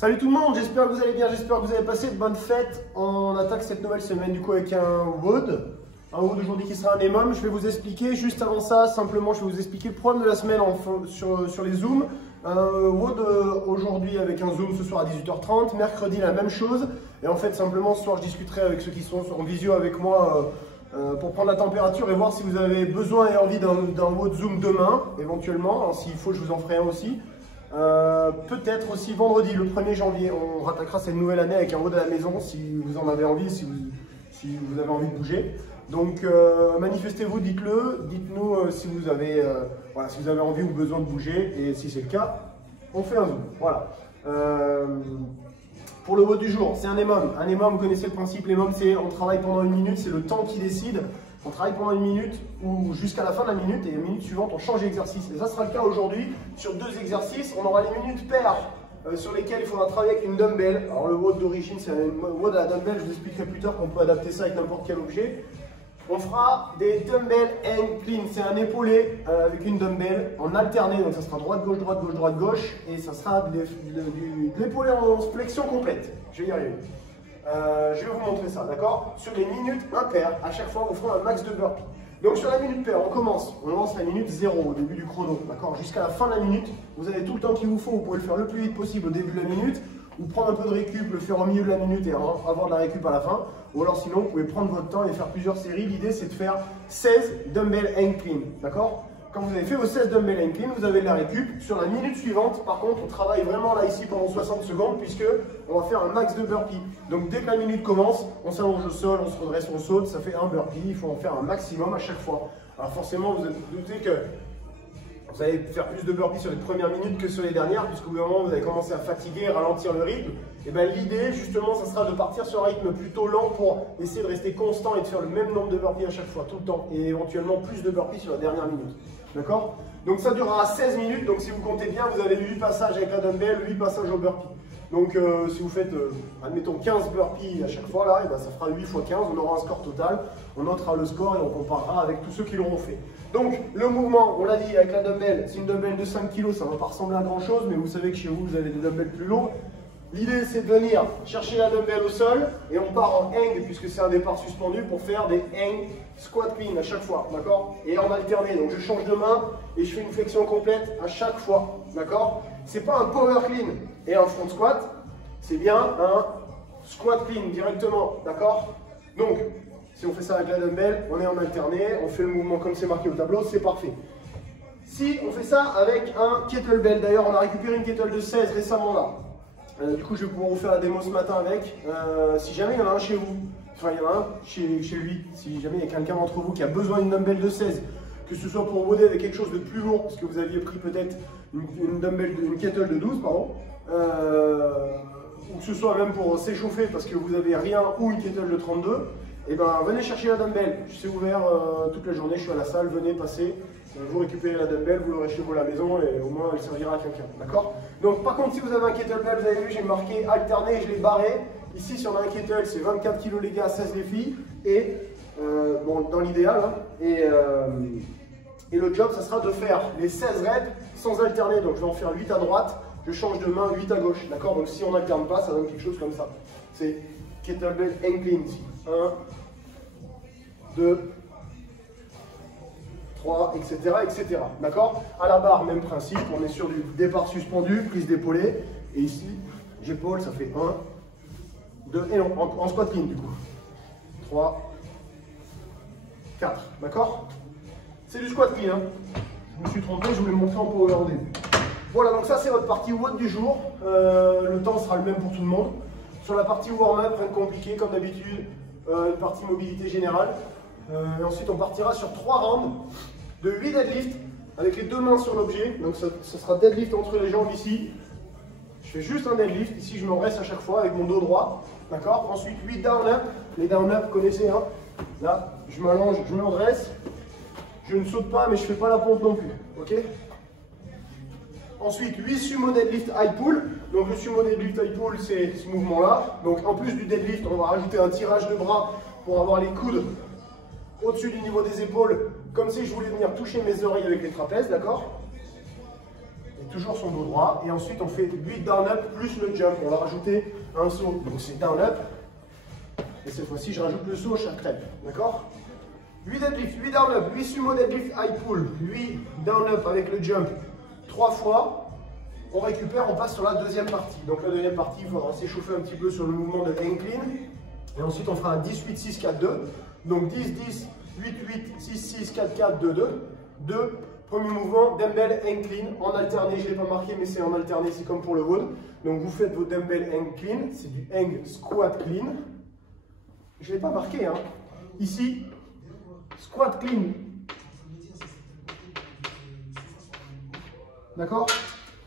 Salut tout le monde, j'espère que vous allez bien, j'espère que vous avez passé de bonnes fêtes. On attaque cette nouvelle semaine du coup avec un WOD. Un WOD aujourd'hui qui sera un EMOM. Je vais vous expliquer, juste avant ça, simplement je vais vous expliquer le programme de la semaine sur les Zooms. WOD aujourd'hui avec un Zoom ce soir à 18h30, mercredi la même chose. Et en fait simplement ce soir je discuterai avec ceux qui sont en visio avec moi pour prendre la température et voir si vous avez besoin et envie d'un WOD Zoom demain, éventuellement. S'il faut je vous en ferai un aussi. Peut-être aussi vendredi, le 1er janvier, on rattaquera cette nouvelle année avec un WOD à la maison si vous en avez envie, si vous avez envie de bouger. Donc manifestez-vous, dites-le, dites-nous si vous avez si vous avez envie ou besoin de bouger, et si c'est le cas, on fait un zoom. Voilà. Pour le WOD du jour, c'est un EMOM. Un EMOM, vous connaissez le principe, l'EMOM c'est on travaille pendant une minute, c'est le temps qui décide. On travaille pendant une minute ou jusqu'à la fin de la minute, et la minute suivante on change d'exercice. Et ça sera le cas aujourd'hui sur 2 exercices. On aura les minutes paires sur lesquelles il faudra travailler avec une dumbbell. Alors le WOD d'origine c'est un WOD à la dumbbell, je vous expliquerai plus tard qu'on peut adapter ça avec n'importe quel objet. On fera des dumbbell hang clean, c'est un épaulé avec une dumbbell en alterné, donc ça sera droite-gauche, droite-gauche, droite-gauche, et ça sera de l'épaulé en flexion complète. Je vais y arriver. Je vais vous montrer ça, d'accord? Sur les minutes impaires, à chaque fois, on fera un max de burpees. Donc sur la minute paire, on lance la minute 0 au début du chrono, d'accord? Jusqu'à la fin de la minute, vous avez tout le temps qu'il vous faut, vous pouvez le faire le plus vite possible au début de la minute, ou prendre un peu de récup, le faire au milieu de la minute et avoir de la récup à la fin. Ou alors sinon, vous pouvez prendre votre temps et faire plusieurs séries. L'idée, c'est de faire 16 dumbbell hang clean, d'accord? Quand vous avez fait vos 16 dumbbell hang clean, vous avez de la récup. Sur la minute suivante, par contre, on travaille vraiment là, ici, pendant 60 secondes, puisque on va faire un max de burpee. Donc, dès que la minute commence, on s'allonge au sol, on se redresse, on saute, ça fait un burpee. Il faut en faire un maximum à chaque fois. Alors, forcément, vous vous doutez que vous allez faire plus de burpees sur les premières minutes que sur les dernières, puisqu'au bout d'un moment, vous allez commencer à fatiguer, ralentir le rythme. Et bien l'idée, justement, ça sera de partir sur un rythme plutôt lent pour essayer de rester constant et de faire le même nombre de burpees à chaque fois, tout le temps. Et éventuellement plus de burpees sur la dernière minute. D'accord? Donc ça durera 16 minutes, donc si vous comptez bien, vous avez 8 passages avec la dumbbell, 8 passages au burpee. Donc si vous faites, admettons, 15 burpees à chaque fois, là, et ben, ça fera 8 x 15, on aura un score total, on notera le score et on comparera avec tous ceux qui l'auront fait. Donc le mouvement, on l'a dit, avec la dumbbell, c'est une dumbbell de 5 kg, ça ne va pas ressembler à grand chose, mais vous savez que chez vous, vous avez des dumbbells plus lourds. L'idée, c'est de venir chercher la dumbbell au sol, et on part en hang, puisque c'est un départ suspendu, pour faire des hang squat clean à chaque fois, d'accord? Et en alterné, donc je change de main, et je fais une flexion complète à chaque fois, d'accord? C'est pas un power clean et un front squat, c'est bien un squat clean directement, d'accord? Donc, si on fait ça avec la dumbbell, on est en alterné, on fait le mouvement comme c'est marqué au tableau, c'est parfait. Si on fait ça avec un kettlebell, d'ailleurs on a récupéré une kettlebell de 16 récemment là. Du coup je vais pouvoir vous faire la démo ce matin avec. Si jamais il y en a un chez vous, enfin il y en a un chez lui, si jamais il y a quelqu'un d'entre vous qui a besoin d'une dumbbell de 16, que ce soit pour WOD avec quelque chose de plus lourd, parce que vous aviez pris peut-être une kettle de 12, pardon, ou que ce soit même pour s'échauffer parce que vous n'avez rien, ou une kettle de 32, et ben venez chercher la dumbbell. C'est ouvert toute la journée, je suis à la salle, venez passer, vous récupérez la dumbbell, vous l'aurez chez vous à la maison et au moins elle servira à quelqu'un, d'accord? Donc par contre si vous avez un kettlebell, vous avez vu j'ai marqué alterné, je l'ai barré. Ici si on a un kettle c'est 24 kg les gars, 16 les filles, et bon dans l'idéal, hein, et le job ça sera de faire les 16 reps sans alterner, donc je vais en faire 8 à droite, je change de main 8 à gauche, d'accord? Donc si on n'alterne pas ça donne quelque chose comme ça. C'est kettlebell hang clean ici. 1, 2, 3, etc. etc. D'accord? À la barre, même principe, on est sur du départ suspendu, prise d'épaulé. Et ici, j'épaule, ça fait 1, 2, et non, en squat clean du coup. 3, 4. D'accord? C'est du squat clean. Hein. Je me suis trompé, je voulais le montrer en power au début. Voilà, donc ça c'est votre partie WOD du jour. Le temps sera le même pour tout le monde. Sur la partie warm-up, rien de compliqué, comme d'habitude, une partie mobilité générale. Et ensuite, on partira sur 3 rounds de 8 deadlifts avec les 2 mains sur l'objet. Donc, ça sera deadlift entre les jambes ici. Je fais juste un deadlift. Ici, je me redresse à chaque fois avec mon dos droit. D'accord? Ensuite, 8 down-up. Les down-up, vous connaissez, hein? Là, je m'allonge, je me redresse. Je ne saute pas, mais je ne fais pas la pompe non plus. Ok? Ensuite, 8 sumo deadlift high pull. Donc, le sumo deadlift high pull, c'est ce mouvement-là. Donc, en plus du deadlift, on va rajouter un tirage de bras pour avoir les coudes au-dessus du niveau des épaules, comme si je voulais venir toucher mes oreilles avec les trapèzes, d'accord? Et toujours son dos droit. Et ensuite, on fait 8 down up plus le jump. On va rajouter un saut. Donc c'est down up. Et cette fois-ci, je rajoute le saut chaque rep. D'accord? 8 deadlift, 8 down up, 8 sumo deadlift high pull, 8 down up avec le jump 3 fois. On récupère, on passe sur la deuxième partie. Donc la deuxième partie, il faudra s'échauffer un petit peu sur le mouvement de incline. Et ensuite, on fera un 10-8-6-4-2. Donc 10-10, 8-8, 6-6, 4-4, 2-2. 2. Premier mouvement, dumbbell incline en alterné. Je ne l'ai pas marqué, mais c'est en alterné, c'est comme pour le WOD. Donc vous faites vos dumbbell incline, c'est du hang squat clean. Je ne l'ai pas marqué, hein. Ici, squat clean. D'accord?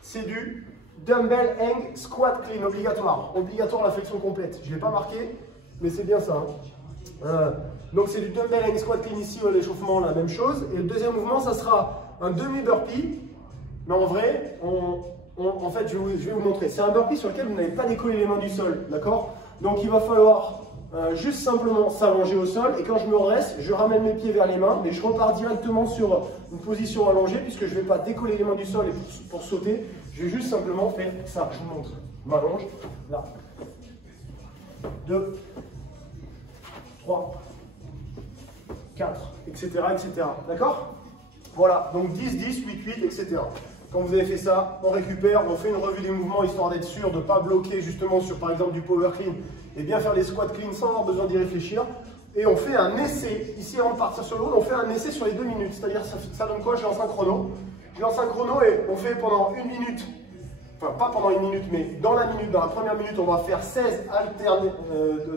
C'est du dumbbell hang squat clean, obligatoire. Obligatoire la flexion complète. Je ne l'ai pas marqué, mais c'est bien ça. Hein. Donc c'est du dumbbell hang squat clean ici, l'échauffement, la même chose. Et le deuxième mouvement, ça sera un demi-burpee. Mais en vrai, en fait, je vais vous montrer. C'est un burpee sur lequel vous n'avez pas décollé les mains du sol. D'accord? Donc il va falloir juste simplement s'allonger au sol. Et quand je me redresse, je ramène mes pieds vers les mains. Mais je repars directement sur une position allongée puisque je ne vais pas décoller les mains du sol et pour sauter. Je vais juste simplement faire ça. Je vous montre. Je m'allonge. Là. 2, 3, 4, etc. etc. D'accord? Voilà. Donc 10, 10, 8, 8, etc. Quand vous avez fait ça, on récupère, on fait une revue des mouvements histoire d'être sûr de ne pas bloquer justement sur par exemple du power clean et bien faire les squats clean sans avoir besoin d'y réfléchir. Et on fait un essai, ici avant de partir sur le haut, on fait un essai sur les 2 minutes. C'est-à-dire ça donne quoi? Je lance un chrono. Je lance un chrono et on fait pendant 1 minute, enfin pas pendant 1 minute, mais dans la première minute, on va faire 16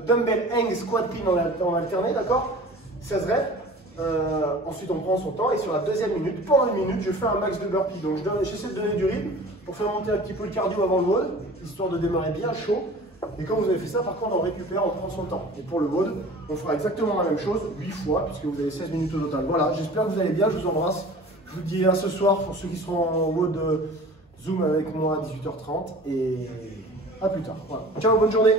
dumbbell hang squat clean en alterné, d'accord? 16 reps. Ensuite, on prend son temps et sur la deuxième minute, pendant 1 minute, je fais un max de burpee. Donc, j'essaie de donner du rythme pour faire monter un petit peu le cardio avant le WOD, histoire de démarrer bien chaud. Et quand vous avez fait ça, par contre, on récupère, on prend son temps. Et pour le WOD, on fera exactement la même chose 8 fois, puisque vous avez 16 minutes au total. Voilà, j'espère que vous allez bien, je vous embrasse. Je vous dis à ce soir pour ceux qui seront en WOD Zoom avec moi à 18h30. Et à plus tard. Voilà. Ciao, bonne journée.